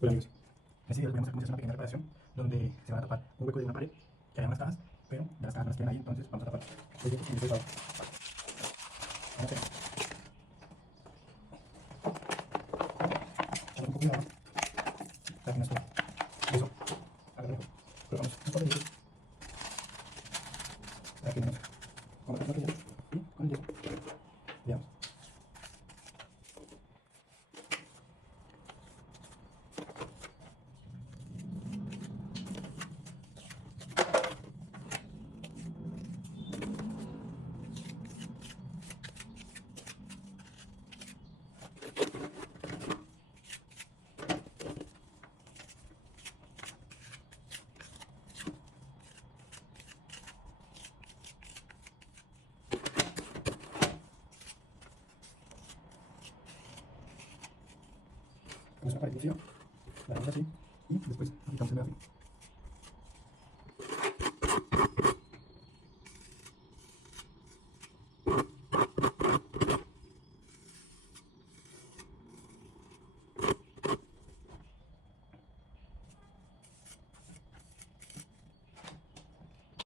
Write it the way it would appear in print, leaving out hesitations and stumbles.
Bueno amigos, en este video les voy a mostrar cómo se hace una pequeña reparación donde se van a tapar un hueco de una pared que hay unas cajas, pero de las cajas no las tienen ahí, entonces vamos a tapar el hueco y después vamos a hacer un poco de agua para que no esté eso haga reflejo. Colocamos un papelillo para que no nos convertamos en yeso y con el yeso veamos. Con esta pared vacía, la dejamos así y después aplicamos el grafito.